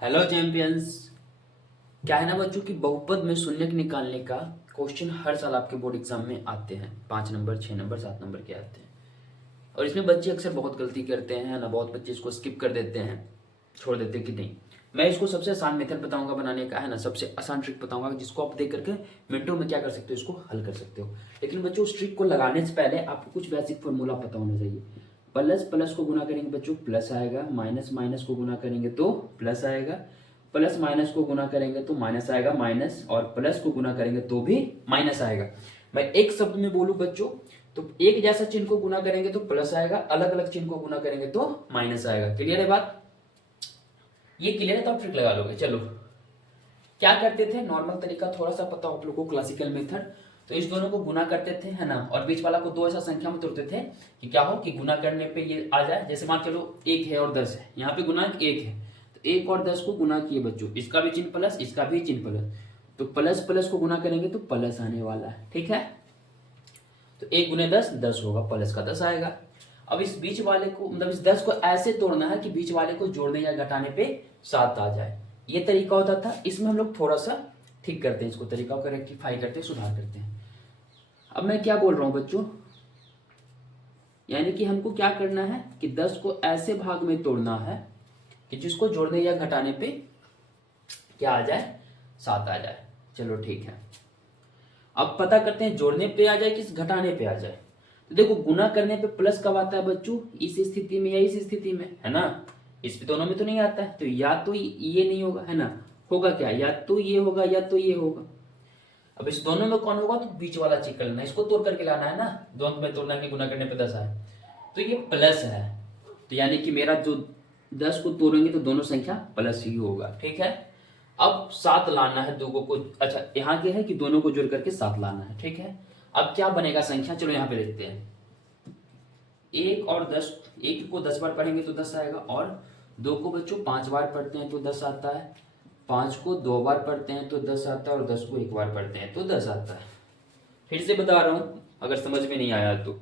Hello champions. क्या है ना बच्चों की बहुपद में शून्यक निकालने का क्वेश्चन हर साल आपके बोर्ड एग्जाम में आते हैं। 5 नंबर, 6 नंबर, 7 नंबर के आते हैं और इसमें बच्चे अक्सर बहुत गलती करते हैं ना। बहुत बच्चे इसको स्किप कर देते हैं, छोड़ देते हैं कि नहीं। मैं इसको सबसे आसान मेथड बताऊंगा बनाने का, है ना। सबसे आसान ट्रिक बताऊंगा जिसको आप देख करके मिनटों में क्या कर सकते हो, इसको हल कर सकते हो। लेकिन बच्चों उस ट्रिक को लगाने से पहले आपको कुछ बेसिक फॉर्मूला पता होना चाहिए। प्लस प्लस को गुना करेंगे बच्चों प्लस आएगा, माइनस माइनस को गुना करेंगे तो प्लस आएगा, प्लस माइनस को गुना करेंगे तो माइनस आएगा माइनस, और प्लस को गुना करेंगे तो भी माइनस आएगा। मैं एक शब्द में बोलूं बच्चों तो एक जैसा चिन्ह को गुना करेंगे तो प्लस आएगा, अलग अलग चिन्ह को गुना करेंगे तो माइनस आएगा। क्लियर है बात? ये क्लियर है तो आप ट्रिक लगा लोगे। चलो क्या करते थे, नॉर्मल तरीका थोड़ा सा पता हो आप लोगों को, क्लासिकल मेथड। तो इस दोनों को गुना करते थे, है ना, और बीच वाला को दो ऐसा संख्या में तोड़ते थे कि क्या हो कि गुना करने पे ये आ जाए। जैसे मान चलो 1 है और 10 है, यहाँ पे गुना 1 है तो 1 और 10 को गुना किए बच्चों, इसका भी चिन्ह प्लस, इसका भी चिन्ह प्लस, तो प्लस प्लस को गुना करेंगे तो प्लस आने वाला है। ठीक है, तो 1 गुने 10 10 होगा, प्लस का 10 आएगा। अब इस बीच वाले को, मतलब इस 10 को ऐसे तोड़ना है कि बीच वाले को जोड़ने या घटाने पे 7 आ जाए। ये तरीका होता था। इसमें हम लोग थोड़ा सा ठीक करते हैं, इसको तरीका को रेक्टिफाई करते हैं, सुधार करते हैं। अब मैं क्या बोल रहा हूं बच्चों, यानी कि हमको क्या करना है कि 10 को ऐसे भाग में तोड़ना है कि जिसको जोड़ने या घटाने पे क्या आ जाए, 7 आ जाए। चलो ठीक है, अब पता करते हैं जोड़ने पे आ जाए कि घटाने पे आ जाए। तो देखो गुना करने पे प्लस कब आता है बच्चों, इस स्थिति में या इस स्थिति में, है ना। इस दोनों में तो नहीं आता है, तो या तो ये नहीं होगा, है ना। होगा क्या, या तो ये होगा या तो ये होगा। अब इस दोनों में कौन होगा, तो बीच वाला चेक कर लेना, इसको तोड़ करके लाना है ना। दोनों में तोड़ना है कि गुना करने पे 10 आए, तो ये प्लस है। तो यानी कि मेरा जो 10 को तोड़ेंगे तो दोनों संख्या प्लस ही होगा। ठीक है, अब 7 लाना है दोनों को। अच्छा यहाँ क्या है कि दोनों को जोड़ करके 7 लाना है। ठीक है, अब क्या बनेगा संख्या, चलो यहाँ पे देखते हैं। 1 और 10, 1 को 10 बार पढ़ेंगे तो 10 आएगा, और 2 को बच्चों 5 बार पढ़ते हैं तो 10 आता है, 5 को 2 बार पढ़ते हैं तो 10 आता है, और 10 को 1 बार पढ़ते हैं तो 10 आता है। फिर से बता रहा हूं अगर समझ में नहीं आया तो,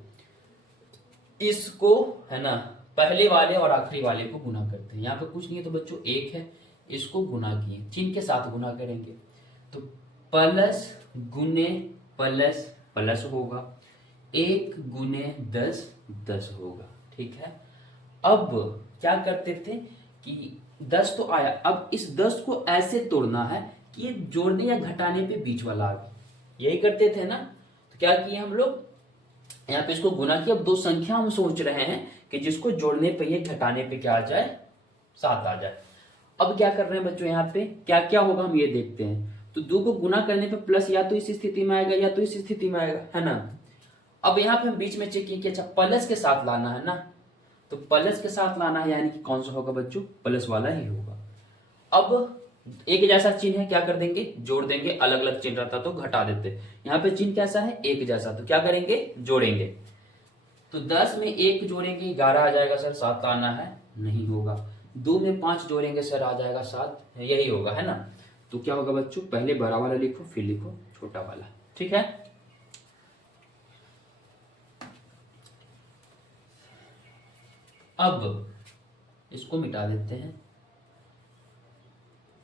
इसको, है ना, पहले वाले और आखिरी वाले को गुना करते हैं। यहाँ पे कुछ नहीं है तो बच्चों 1 है, इसको गुना किए, चिन्ह के साथ गुना करेंगे तो प्लस गुने प्लस प्लस होगा, 1 गुने 10 10 होगा। ठीक है, अब क्या करते थे कि 10 तो आया, अब इस 10 को ऐसे तोड़ना है कि ये जोड़ने या घटाने पे बीच वाला आ गया। यही करते थे ना। तो क्या किए हम लोग, यहाँ पे इसको गुना किया। अब दो संख्या हम सोच रहे हैं कि जिसको जोड़ने पे या घटाने पे क्या आ जाए, 7 आ जाए। अब क्या कर रहे हैं बच्चों, यहाँ पे क्या क्या होगा हम ये देखते हैं। तो 2 को गुना करने पे प्लस या तो इस स्थिति में आएगा या तो इस स्थिति में आएगा, है ना। अब यहाँ पे हम बीच में चेक किए कि अच्छा प्लस के साथ लाना है ना, तो प्लस के साथ लाना है, यानी कि कौन सा होगा बच्चों, प्लस वाला ही होगा। अब एक जैसा चिन्ह है, क्या कर देंगे, जोड़ देंगे। अलग अलग चिन्ह रहता तो घटा देते। यहाँ पे चिन्ह कैसा है, एक जैसा, तो क्या करेंगे, जोड़ेंगे। तो 10 में 1 जोड़ेंगे 11 आ जाएगा सर, 7 आना है, नहीं होगा। 2 में 5 जोड़ेंगे सर, आ जाएगा 7, यही होगा, है ना। तो क्या होगा बच्चों, पहले बड़ा वाला लिखो फिर लिखो छोटा वाला। ठीक है, अब इसको मिटा देते हैं।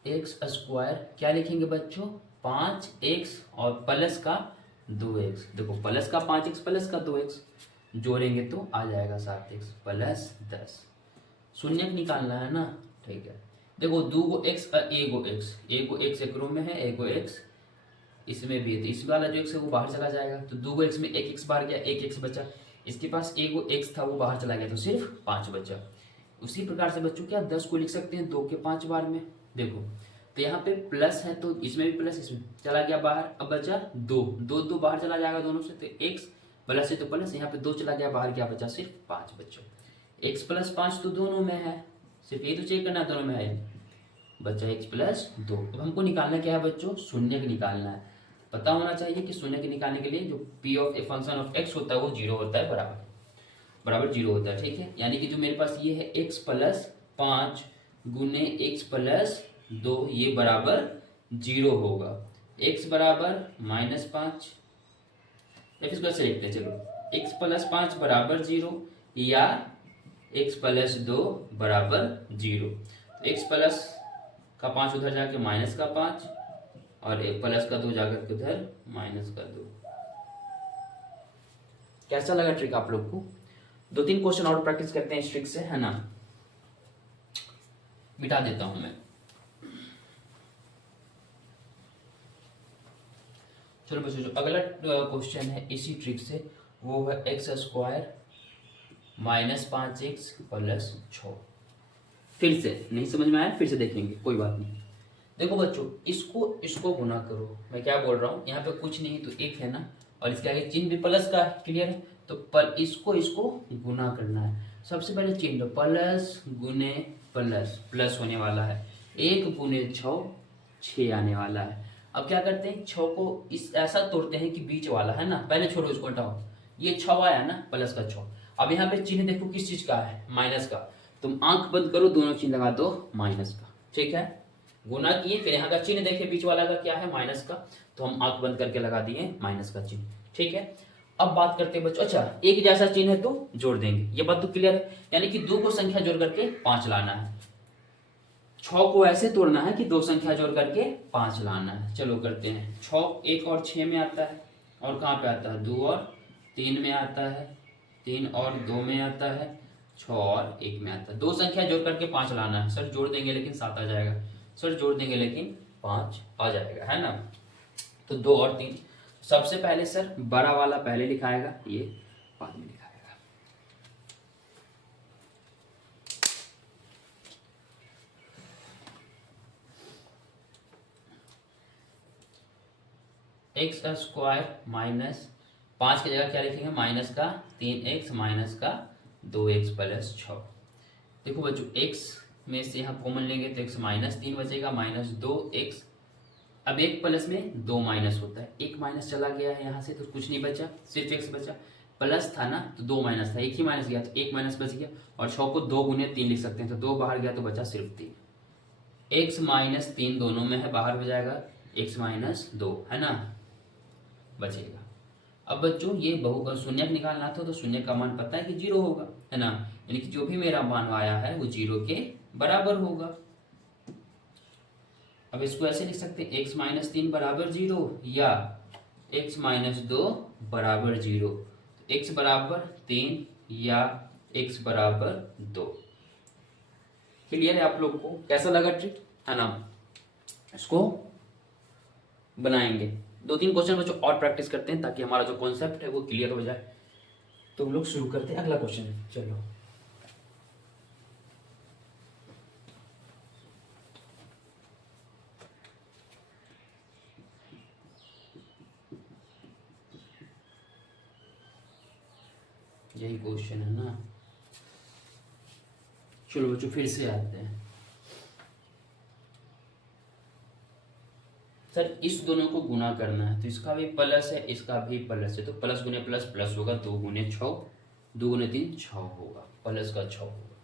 एक्स स्क्वायर क्या लिखेंगे बच्चों, 5x और प्लस का 2x। देखो प्लस का 5x प्लस का 2x जोड़ेंगे तो आ जाएगा 7x प्लस 10। शून्य निकालना है ना। ठीक है, देखो 2 गो x और 1 गो x, 1 गो x एक रो में है, 1 गो x इसमें भी है, तो इस वाला जो x है वो बाहर चला जाएगा। तो 2 गो x में 1x बाहर गया, 1x बचा। इसके पास 1 गो x था वो बाहर चला गया, तो सिर्फ 5 बचा। उसी प्रकार से बच्चों क्या 10 को लिख सकते हैं 2 के 5 बार में। देखो तो यहाँ पे प्लस है तो इसमें भी प्लस, इसमें चला गया बाहर, अब बचा 2, 2 2 बाहर चला जाएगा दोनों से, तो x प्लस है तो प्लस, यहाँ पे 2 चला गया बाहर, क्या बचा, सिर्फ 5 बच्चों। x प्लस 5 तो दोनों में है, सिर्फ ये तो चेक करना है दोनों में है, बचा x प्लस 2। अब हमको निकालना क्या है बच्चों, शून्य निकालना है। पता होना चाहिए कि शून्य के निकालने के लिए जो p of a function of x होता है वो 0 होता है, बराबर बराबर 0 होता है। ठीक है, यानी कि जो मेरे पास ये है x प्लस 5 गुने x प्लस 2, ये बराबर 0 होगा। x बराबर -5, या फिर कैसे लिखते हैं, चलो x प्लस 5 बराबर 0 या x प्लस 2 बराबर 0। तो x प्लस का 5 उधर जाके माइनस का 5 और एक प्लस का 2 जाकर के उधर माइनस का 2। कैसा लगा ट्रिक आप लोग को? 2-3 क्वेश्चन और प्रैक्टिस करते हैं इस ट्रिक से, है ना। मिटा देता हूं मैं। चलो बच्चों, जो अगला क्वेश्चन है इसी ट्रिक से, वो है x square minus 5x plus 6। फिर से नहीं समझ में आया, फिर से देखेंगे, कोई बात नहीं। देखो बच्चों, इसको गुना करो। मैं क्या बोल रहा हूँ, यहाँ पे कुछ नहीं तो एक है ना, और इसके आगे चिन्ह भी प्लस का है, क्लियर है। तो पर इसको गुना करना है। सबसे पहले चिन्ह लो, प्लस गुने प्लस, प्लस होने वाला है। 1 गुने 6 आने वाला है। अब क्या करते हैं, 6 को इस ऐसा तोड़ते हैं कि बीच वाला है ना, पहले छोड़ो इसको, हटाओ। ये 6 आया ना, प्लस का 6। अब यहाँ पे चिन्ह देखो किस चीज का है, माइनस का। तुम आंख बंद करो, दोनों चिन्ह लगा दो माइनस का, ठीक है। गुना किए, फिर यहाँ का चिन्ह देखे बीच वाला का क्या है, माइनस का, तो हम आंख बंद करके लगा दिए माइनस का चिन्ह, ठीक है। अब बात करते हैं बच्चों, अच्छा एक जैसा चिन्ह है तो जोड़ देंगे, ये बात तो क्लियर है। यानी कि 2 को संख्या जोड़ करके 5 लाना है। 6 को ऐसे तोड़ना है कि 2 संख्या जोड़ करके 5 लाना है। चलो करते हैं। 6 1 और 6 में आता है, और कहाँ पे आता है, 2 और 3 में आता है, 3 और 2 में आता है, 6 और 1 में आता है। 2 संख्या जोड़ करके 5 लाना है। सर जोड़ देंगे लेकिन 7 आ जाएगा, सर जोड़ देंगे लेकिन 5 आ जाएगा, है ना। तो 2 और 3, सबसे पहले सर बड़ा वाला पहले लिखाएगा, ये बाद में लिखाएगा। एक्स स्क्वायर माइनस 5 की जगह क्या लिखेंगे, माइनस का 3x माइनस का 2x प्लस 6। देखो बच्चों, x में से यहाँ कॉमन लेंगे तो x माइनस 3 बचेगा, माइनस 2x। अब एक प्लस में 2 माइनस होता है, एक माइनस चला गया है यहाँ से तो कुछ नहीं बचा, सिर्फ x बचा। प्लस था ना तो 2 माइनस था, एक ही माइनस गया तो 1 माइनस बच गया। और 6 को 2 गुने 3 लिख सकते हैं, तो 2 बाहर गया तो बचा सिर्फ 3। x माइनस 3 दोनों में है, बाहर हो जाएगा x माइनस 2, है ना, बचेगा। अब बच्चों ये शून्य निकालना था, तो शून्य का मान पता है कि 0 होगा, है ना। यानी कि जो भी मेरा मान आया है वो 0 के बराबर होगा। अब इसको ऐसे लिख सकते हैं, x माइनस 3 बराबर 0 या x माइनस 2 बराबर 0। तो x बराबर 3 या x बराबर 2। क्लियर है आप लोग को? कैसा लगा ट्रिक, है ना। इसको बनाएंगे। 2-3 क्वेश्चन बच्चों और प्रैक्टिस करते हैं ताकि हमारा जो कॉन्सेप्ट है वो क्लियर हो जाए। तो हम लोग शुरू करते हैं अगला क्वेश्चन। चलो यही क्वेश्चन है ना। चलो बच्चों फिर से आते हैं। सर इस दोनों को गुना करना है, तो इसका भी प्लस है, इसका भी प्लस है, तो प्लस गुने प्लस प्लस होगा, 2 गुने 6, 2 गुने 3 6 होगा, प्लस का 6 होगा,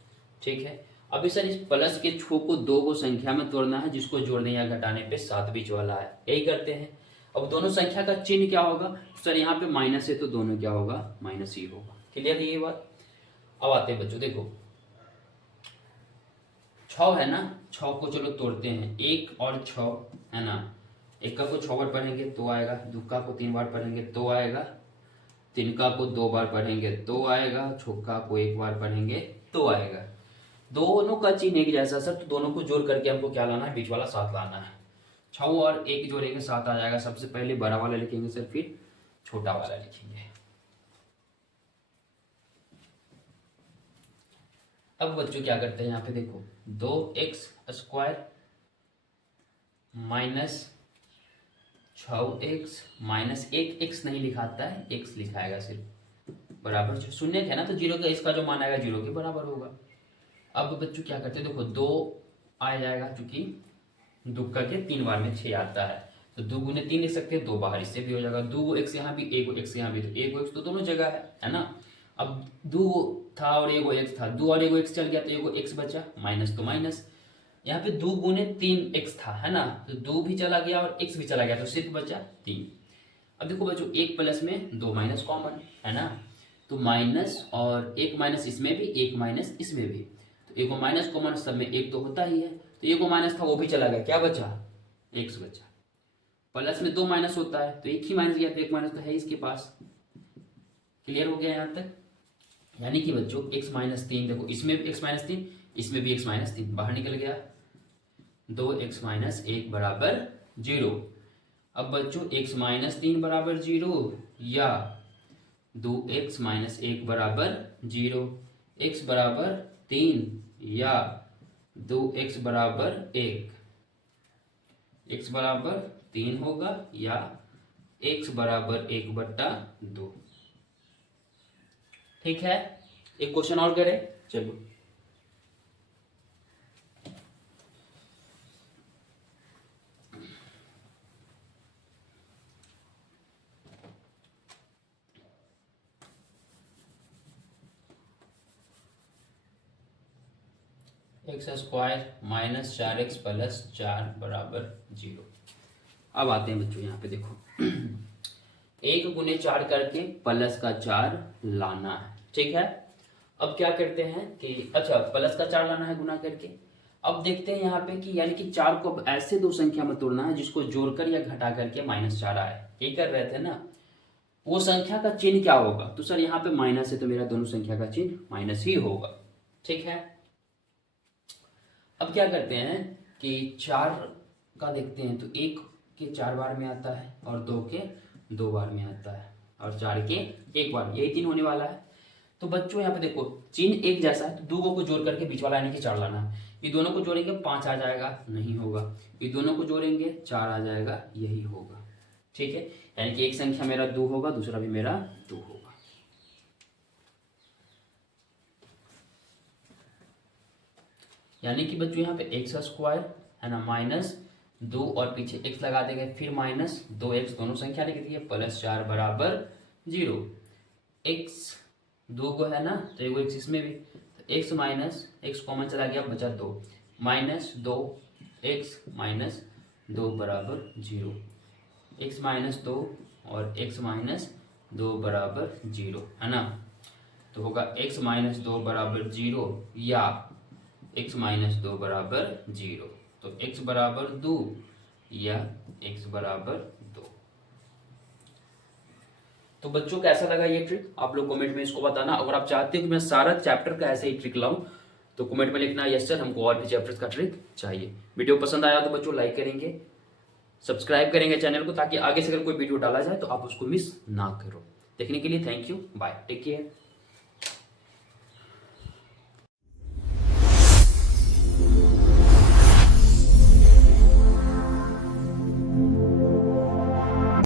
ठीक है। अभी सर इस प्लस के 6 को 2 को संख्या में तोड़ना है, जिसको जोड़ने या घटाने पे 7 बीच वाला है, यही करते हैं। अब दोनों संख्या का चिन्ह क्या होगा, सर यहाँ पे माइनस है तो दोनों क्या होगा, माइनस ही होगा। क्लियर है ये बात। अब आते हैं बच्चों, देखो 6 है ना, 6 को चलो तोड़ते हैं, 1 और 6 है ना। इक्का को 6 बार पढ़ेंगे तो आएगा, दुक्का को 3 बार पढ़ेंगे तो आएगा, तिनका को 2 बार पढ़ेंगे तो आएगा, छुक्का को 1 बार पढ़ेंगे तो आएगा। दोनों का चिन्ह एक जैसा सर, तो दोनों को जोड़ करके हमको क्या लाना है, बीच वाला 7 लाना है। 6 और 1 जोड़ेंगे 7 आ जाएगा। सबसे पहले बड़ा वाला लिखेंगे सर, फिर छोटा वाला लिखेंगे। अब बच्चों क्या करते हैं, यहाँ पे देखो 2x square minus 6x minus 1x नहीं लिखाता है, x लिखाएगा सिर्फ, बराबर शून्य है ना, तो 0 का इसका जो मान आएगा 0 के बराबर होगा। अब बच्चों क्या करते हैं, देखो 2 आ जाएगा, क्योंकि दुक्का के 3 बार में 6 आता है, तो 2 गुने 3 लिख सकते हैं, 2 बाहर इससे भी हो जाएगा। 2 x यहाँ भी, 1 x यहाँ भी, तो 1 x तो दोनों जगह है ना। अब 2 था और 1 x था, 2 और 1 x चल गया तो 1 x बचा, माइनस तो माइनस। यहाँ पे 2 गुने 3x था, है ना, तो 2 भी चला गया और x भी चला गया, तो सिर्फ बचा 3। अब देखो बच्चों 1 प्लस में 2 माइनस कॉमन है ना, तो माइनस और 1 माइनस इसमें भी, 1 माइनस इसमें भी, तो 1 माइनस कॉमन सब में 1 तो होता ही है, तो ये को माइनस था वो भी चला गया, क्या बचा, एक्स बचा। प्लस में 2 माइनस होता है तो एक ही माइनस गया, तो एक माइनस तो है इसके पास। क्लियर हो गया यहाँ तक। यानी कि बच्चों x माइनस 3, देखो इसमें भी x माइनस 3, इसमें भी x माइनस 3 बाहर निकल गया, 2x माइनस 1 बराबर 0। अब बच्चों x माइनस 3 बराबर 0 या 2x माइनस 1 बराबर 0, x बराबर 3 या 2x बराबर 1, x बराबर 3 होगा या x बराबर 1/2। ठीक है, एक क्वेश्चन और करें, चलो। X square minus 4x plus 4 बराबर 0। अब आते हैं बच्चों यहाँ पे देखो 1 गुने 4 करके प्लस का 4 लाना है, ठीक है। अब क्या करते हैं कि अच्छा प्लस का 4 लाना है गुना करके। अब देखते हैं यहाँ पे कि यानी कि 4 को अब ऐसे दो संख्या में तोड़ना है जिसको जोड़कर या घटा करके -4 आए, ये कर रहे थे ना। वो संख्या का चिन्ह क्या होगा, तो सर यहाँ पे माइनस है तो मेरा दोनों संख्या का चिन्ह माइनस ही होगा, ठीक है। अब क्या करते हैं कि 4 का देखते हैं तो 1 के 4 बार में आता है और 2 के 2 बार में आता है और 4 के 1 बार, यही 3 होने वाला है। तो बच्चों यहाँ पे देखो चिन्ह एक जैसा है, तो 2 को जोड़ करके बीच वाला यानी कि 4 लाना है। ये दोनों को जोड़ेंगे 5 आ जाएगा, नहीं होगा। ये दोनों को जोड़ेंगे 4 आ जाएगा, यही होगा, ठीक है। यानी कि एक संख्या मेरा 2 होगा, दूसरा भी मेरा 2 होगा। यानी कि बच्चों यहाँ पे एक्स स्क्वायर है ना माइनस 2 और पीछे x लगा देंगे, फिर माइनस 2x, दोनों संख्या लिख दिए, प्लस 4 बराबर 0। x 2 को है ना तो एगो x इसमें भी, तो x माइनस x कॉमन चला गया, बचा 2, माइनस 2x माइनस 2 बराबर 0, x माइनस 2 और x माइनस 2 बराबर 0 है ना। तो होगा x माइनस 2 बराबर 0 या x माइनस 2 बराबर 0, तो x बराबर 2 या x बराबर 2। तो बच्चों कैसा लगा ये ट्रिक, आप लोग कमेंट में इसको बताना। अगर आप चाहते हो कि मैं सारा चैप्टर का ऐसे ही ट्रिक लाऊं तो कमेंट में लिखना यस सर हमको और भी चैप्टर्स का ट्रिक चाहिए। वीडियो पसंद आया तो बच्चों लाइक करेंगे, सब्सक्राइब करेंगे चैनल को, ताकि आगे से अगर कोई वीडियो डाला जाए तो आप उसको मिस ना करो। देखने के लिए thank you, bye, take care.